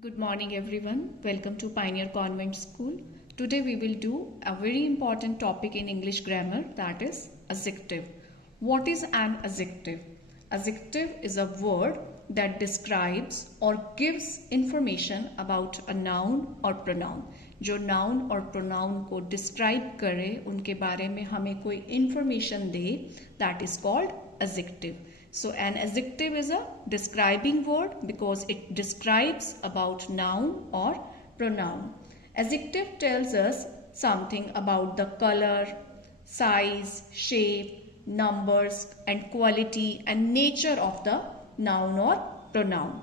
Good morning everyone. Welcome to Pioneer Convent School. Today we will do a very important topic in English grammar, that is adjective. What is an adjective? Adjective is a word that describes or gives information about a noun or pronoun. जो noun और pronoun को describe करे, उनके बारे में हमें कोई information they, that is called adjective. So an adjective is a describing word because it describes about noun or pronoun. Adjective tells us something about the color, size, shape, numbers and quality and nature of the noun or pronoun.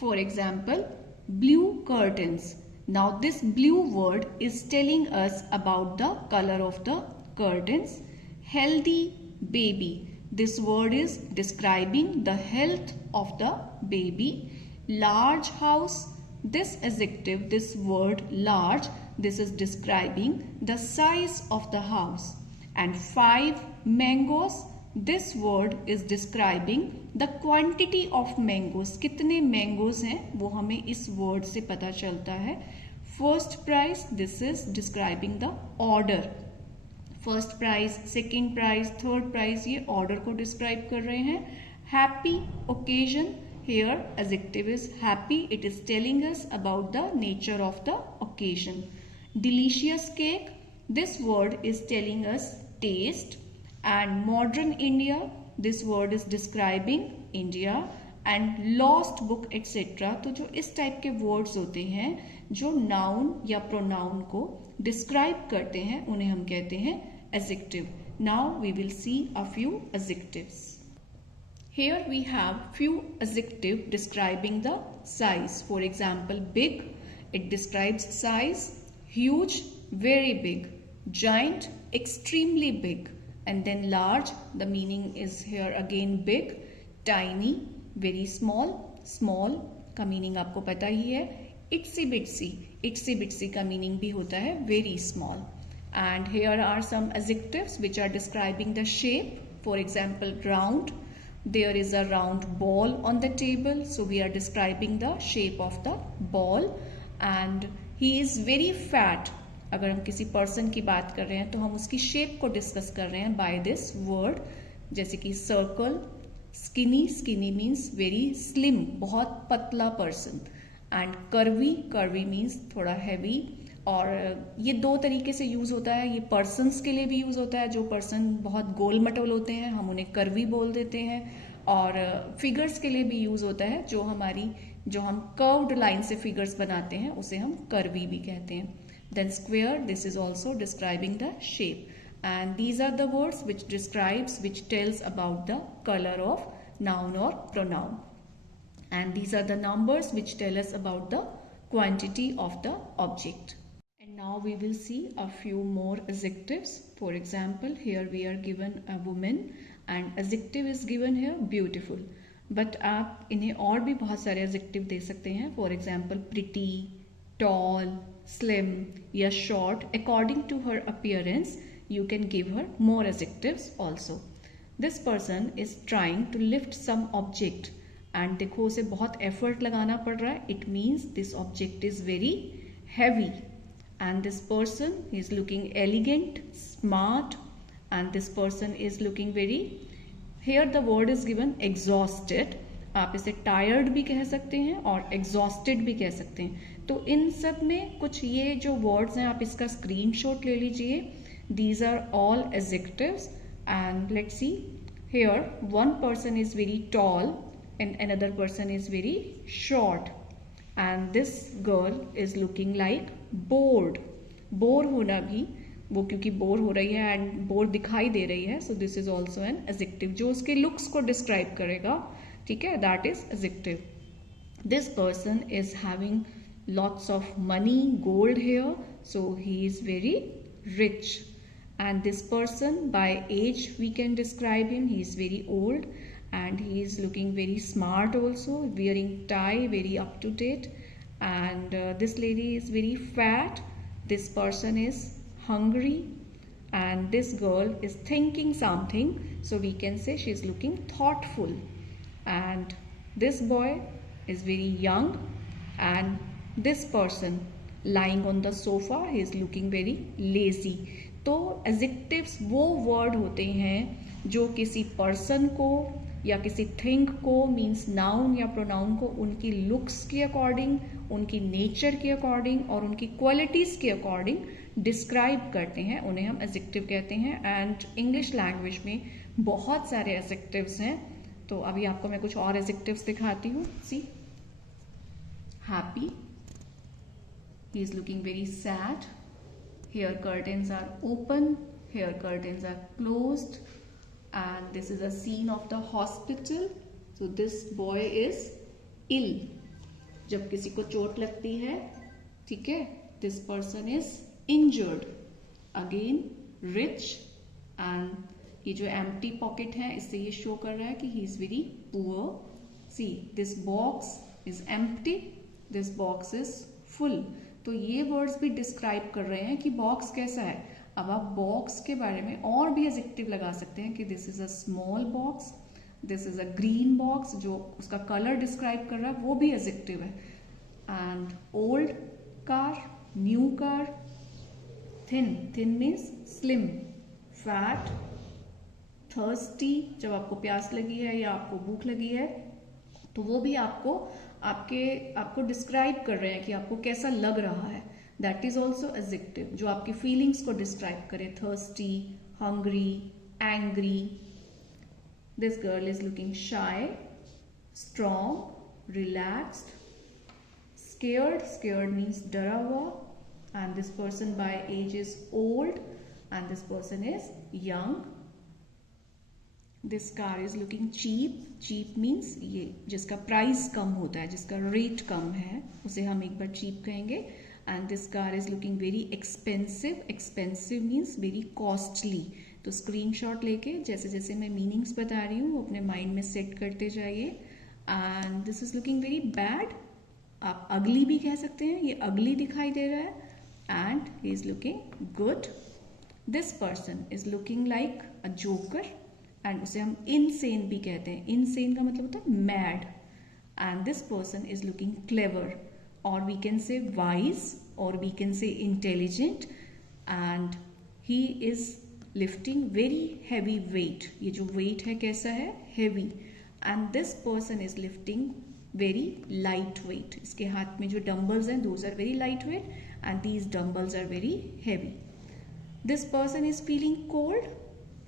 For example, blue curtains. Now this blue word is telling us about the color of the curtains. Healthy baby. This word is describing the health of the baby. Large house. This adjective, this word large, this is describing the size of the house. And 5 mangoes. This word is describing the quantity of mangoes. कितने mangoes हैं वो हमें इस word से पता चलता है. First prize. This is describing the order. First prize, second prize, third prize, ये ऑर्डर को डिस्क्राइब कर रहे हैं. Happy occasion. Here adjective is happy. It is telling us about the nature of the occasion. Delicious cake. This word is telling us taste. And modern India. This word is describing India. And lost book etcetera. तो जो इस type के words होते हैं जो noun या pronoun को describe करते हैं उन्हें हम कहते हैं adjective. Now we will see a few adjectives. Here we have few adjectives describing the size. For example, big, it describes size. Huge, very big. Giant, extremely big. And then large, the meaning is here again big. Tiny, very small. Small का meaning आपको पता ही है. Itsy bitsy. Itsy bitsy का meaning भी होता है very small. And here are some adjectives which are describing the shape. For example, round. There is a round ball on the table. So we are describing the shape of the ball. And he is very fat. अगर हम किसी person की बात कर रहे हैं तो हम उसकी shape को discuss कर रहे हैं by this word. जैसे कि circle, skinny. Skinny means very slim, बहुत पतला person. And curvy. Curvy means थोड़ा हैवी. और ये दो तरीके से यूज़ होता है. ये पर्सनस के लिए भी यूज़ होता है. जो पर्सन बहुत गोल मटोल होते हैं हम उन्हें कर्वी बोल देते हैं. और फिगर्स के लिए भी यूज़ होता है. जो हम कर्व्ड लाइन से फिगर्स बनाते हैं उसे हम कर्वी भी कहते हैं. Then square. This is also describing the shape. And these are the words which describes which tells about the colour of noun और pronoun. And these are the numbers which tell us about the quantity of the object. And now we will see a few more adjectives. For example, here we are given a woman and adjective is given here beautiful. But आप इन्हें और भी बहुत सारे adjective दे सकते हैं. For example, pretty, tall, slim या short. According to her appearance, you can give her more adjectives also. This person is trying to lift some object. And देखो उसे बहुत एफर्ट लगाना पड़ रहा है. It means this object is very heavy. And this person is looking elegant, smart. And this person is looking very, here the word is given exhausted. आप इसे tired भी कह सकते हैं और एग्जॉस्टेड भी कह सकते हैं. तो इन सब में कुछ ये जो वर्ड्स हैं आप इसका स्क्रीनशॉट ले लीजिए. These are all adjectives. And let's see. Here one person is very tall and another person is very short. And this girl is looking like bored. Bore होना भी, वो क्योंकि बोर हो रही है एंड बोर दिखाई दे रही है. So this is also an adjective जो उसके लुक्स को डिस्क्राइब करेगा. ठीक है, that is adjective. This person is having lots of money, gold hair. So he is very rich. And this person by age we can describe him. He is very old. And he is looking very smart also, wearing tie, very up to date. And this lady is very fat. This person is hungry. And this girl is thinking something. So we can say she is looking thoughtful. And this boy is very young, and this person lying on the sofa, he is looking very lazy. तो adjectives वो word होते हैं जो किसी person को या किसी thing को, मीन्स नाउन या प्रोनाउन को, उनकी लुक्स के अकॉर्डिंग, उनकी नेचर के अकॉर्डिंग और उनकी क्वालिटीज के अकॉर्डिंग डिस्क्राइब करते हैं, उन्हें हम एडजेक्टिव कहते हैं. एंड इंग्लिश लैंग्वेज में बहुत सारे एडजेक्टिव्स हैं. तो अभी आपको मैं कुछ और एडजेक्टिव्स दिखाती हूँ. सी, happy, he is looking very sad. Here curtains are open, here curtains are closed, and this is a scene of the hospital. So this boy is ill. जब किसी को चोट लगती है, ठीक है, this person is injured. Again rich, and ये जो empty pocket है, इससे ये show कर रहा है कि he is very poor. See, this box is empty, this box is full. तो ये वर्ड्स भी डिस्क्राइब कर रहे हैं कि बॉक्स कैसा है. अब आप बॉक्स के बारे में और भी एडजेक्टिव लगा सकते हैं कि this is a small box, this is a green box, जो उसका कलर डिस्क्राइब कर रहा है वो भी एडजेक्टिव है. And old car, new car, thin, thin means slim, fat, thirsty, जब आपको प्यास लगी है या आपको भूख लगी है, तो वो भी आपको डिस्क्राइब कर रहे हैं कि आपको कैसा लग रहा है. दैट इज ऑल्सो एडजेक्टिव जो आपकी फीलिंग्स को डिस्क्राइब करे. Thirsty, hungry, angry. This girl is looking shy, strong, relaxed, scared, scared means डरा हुआ, and this person by age is old, and this person is young. This car is looking cheap, cheap means ये जिसका price कम होता है, जिसका rate कम है, उसे हम एक बार चीप कहेंगे. And this car is looking very expensive, expensive means very costly. तो स्क्रीनशॉट लेके जैसे जैसे मैं मीनिंग्स बता रही हूँ अपने माइंड में सेट करते जाइए. And this is looking very bad, आप अगली भी कह सकते हैं, ये अगली दिखाई दे रहा है. And he is looking good. This person is looking like a joker, and उसे हम इनसेन भी कहते हैं. इनसेन का मतलब होता है mad. And this person is looking clever, और वी कैन से वाइज, और we can say intelligent. And he is lifting very heavy weight. ये जो वेट है कैसा है, heavy. And this person is lifting very light weight. इसके हाथ में जो डंबल्स हैं, those are very light weight, and these dumbbells are very heavy. This person is feeling cold,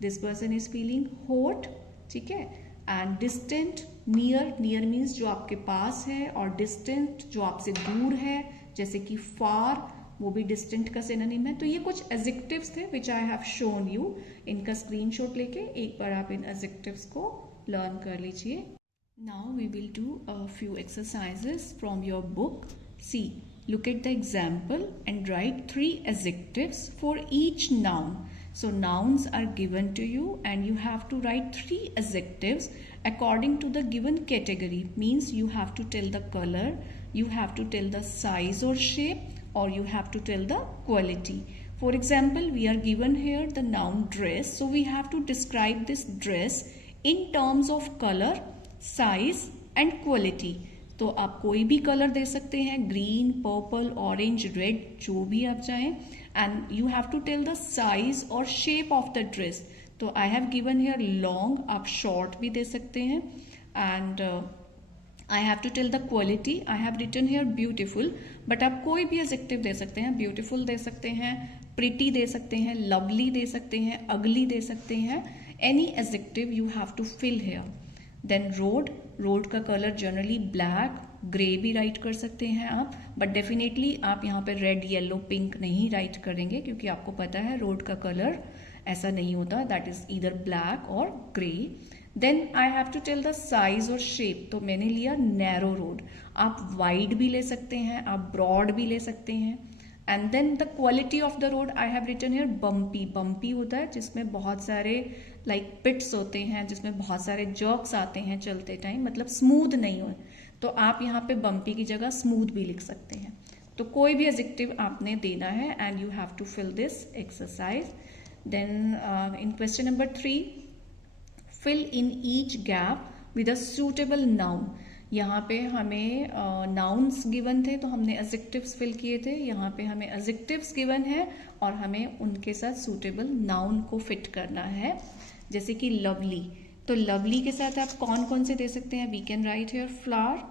this person is feeling hot, ठीक है. And distant, near, near means जो आपके पास है, और डिस्टेंट जो आपसे दूर है, जैसे कि फार, वो भी डिस्टेंट का सिनोनिम है. तो ये कुछ एडजेक्टिव्स थे विच आई हैव शोन यू. इनका स्क्रीनशॉट लेके एक बार आप इन एडजेक्टिव्स को लर्न कर लीजिए. Now we will do a few exercises from your book. See, look at the example and write 3 adjectives for each noun. So nouns are given to you and you have to write 3 adjectives according to the given category. Means you have to tell the color, you have to tell the size or shape, or you have to tell the quality. For example, we are given here the noun dress. So we have to describe this dress in terms of color, size and quality. तो आप कोई भी colour दे सकते हैं, green, purple, orange, red, जो भी आप चाहें. And you have to tell the size और शेप ऑफ द ड्रेस. तो I have given here long, आप शॉर्ट भी दे सकते हैं. And I have to tell the quality. I have written here beautiful, but आप कोई भी एडजेक्टिव दे सकते हैं. ब्यूटिफुल दे सकते हैं, प्रिटी दे सकते हैं, लवली दे सकते हैं, अगली दे सकते हैं. Any adjective you have to fill here. Then road, road का कलर जनरली ब्लैक, ग्रे भी राइट कर सकते हैं आप, बट डेफिनेटली आप यहाँ पे रेड, येलो, पिंक नहीं राइट करेंगे, क्योंकि आपको पता है रोड का कलर ऐसा नहीं होता, दैट इज ईदर ब्लैक और grey. Then I have to tell the size और शेप. तो मैंने लिया नैरो रोड. आप वाइड भी ले सकते हैं, आप ब्रॉड भी ले सकते हैं. And then the quality of the road, I have written here bumpy. Bumpy होता है जिसमें बहुत सारे पिट्स होते हैं, जिसमें बहुत सारे जर्क्स आते हैं चलते टाइम, मतलब स्मूथ नहीं हो. तो आप यहाँ पे बम्पी की जगह स्मूथ भी लिख सकते हैं. तो कोई भी एडजेक्टिव आपने देना है and you have to fill this exercise. Then in question number 3, fill in each gap with a suitable noun. यहाँ पे हमें नाउन्स गिवन थे तो हमने एडजेक्टिव्स फिल किए थे, यहाँ पे हमें एडजेक्टिव्स गिवन है और हमें उनके साथ सूटेबल नाउन को फिट करना है। जैसे कि लवली, तो लवली के साथ आप कौन कौन से दे सकते हैं? We can write here flower,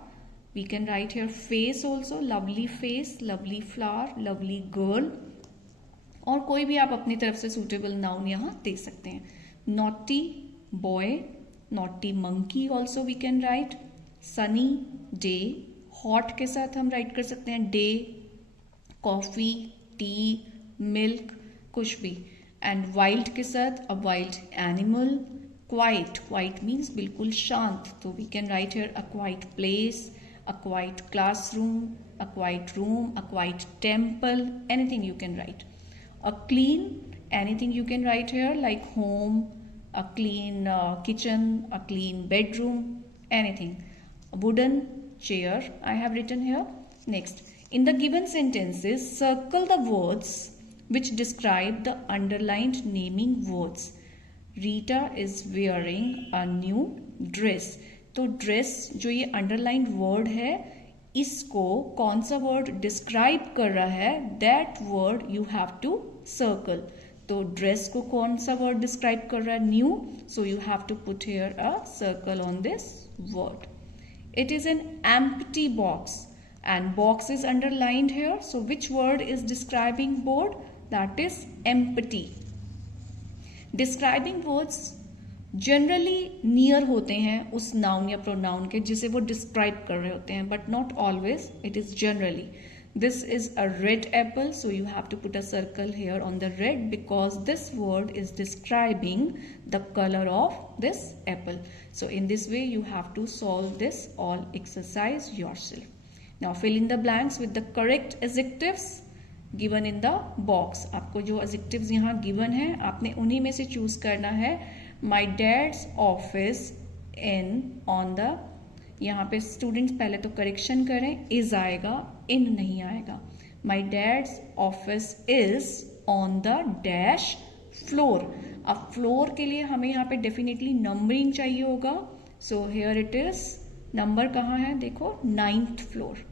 we can write here face also, lovely face, lovely flower, lovely girl, और कोई भी आप अपनी तरफ से सूटेबल नाउन यहाँ दे सकते हैं। Naughty boy, naughty monkey also we can write. Sunny day, hot के साथ हम राइट कर सकते हैं डे, कॉफी, टी, मिल्क, कुछ भी। एंड वाइल्ड के साथ a wild animal. Quite, quite means बिल्कुल शांत, तो we can write here a quite place, a quiet classroom, a quiet room, a quiet temple, anything you can write. A clean, anything you can write here like home, a clean kitchen, a clean bedroom, anything. A wooden chair I have written here. Next, in the given sentences, circle the words which describe the underlined naming words. Rita is wearing a new dress. तो dress जो ये underlined word है, इसको कौन सा word describe कर रहा है, that word you have to circle. तो ड्रेस को कौन सा वर्ड डिस्क्राइब कर रहा है? New, so you have to put here a circle on this word. It is an empty box and box is underlined here, so which word is describing board? That is empty. Describing words generally near होते हैं उस noun या pronoun के जिसे वो describe कर रहे होते हैं, but not always, it is generally. This is a red apple, so you have to put a circle here on the red because this word is describing the colour of this apple. So in this way you have to solve this all exercise yourself. Now fill in the blanks with the correct adjectives given in the box. आपको जो adjectives यहाँ given है आपने उन्हीं में से choose करना है। My dad's office in on the, यहाँ पे स्टूडेंट्स पहले तो करेक्शन करें, इज आएगा, इन नहीं आएगा। My dad's office is on the dash floor. अब फ्लोर के लिए हमें यहाँ पे डेफिनेटली नंबरिंग चाहिए होगा, so here it is, number कहाँ है देखो, 9th floor.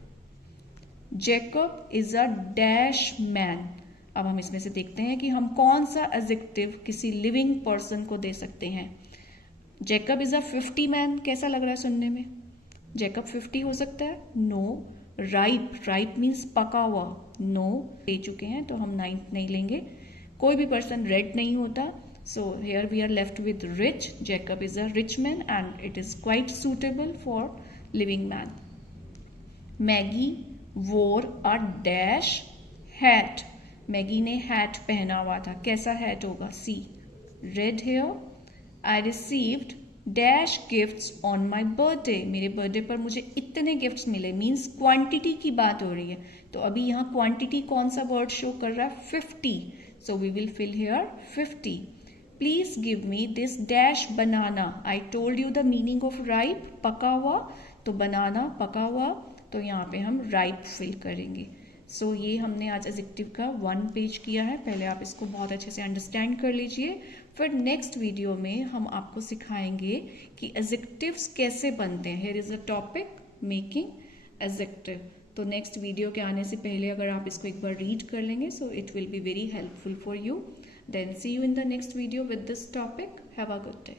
Jacob is a dash man. अब हम इसमें से देखते हैं कि हम कौन सा एडजेक्टिव किसी लिविंग पर्सन को दे सकते हैं। जैकब इज अ 50 मैन, कैसा लग रहा है सुनने में? जैकब 50 हो सकता है? नो। राइप, राइप मीन्स पका हुआ, नो दे चुके हैं तो हम 9th नहीं लेंगे। कोई भी पर्सन रेड नहीं होता, so here we are left with rich. Jacob is a rich man and it is quite suitable for living man. Maggie wore a dash hat. Maggie ने हैट पहना हुआ था, कैसा हैट होगा? C, red hair. I received dash gifts on my birthday. मेरे birthday पर मुझे इतने गिफ्ट्स मिले, मीन्स क्वांटिटी की बात हो रही है। तो अभी यहाँ क्वांटिटी कौन सा वर्ड शो कर रहा है? 50, so we will fill here 50। Please give me this dash banana. I told you the meaning of ripe, पका हुआ, तो बनाना पका हुआ, तो यहाँ पे हम राइप फिल करेंगे। सो ये हमने आज एडजेक्टिव का 1 पेज किया है। पहले आप इसको बहुत अच्छे से अंडरस्टैंड कर लीजिए, फिर नेक्स्ट वीडियो में हम आपको सिखाएंगे कि एडजेक्टिव्स कैसे बनते हैं। Here is a topic making adjective. तो नेक्स्ट वीडियो के आने से पहले अगर आप इसको एक बार रीड कर लेंगे, so it will be very helpful for you. Then see you in the next video with this topic. Have a good day.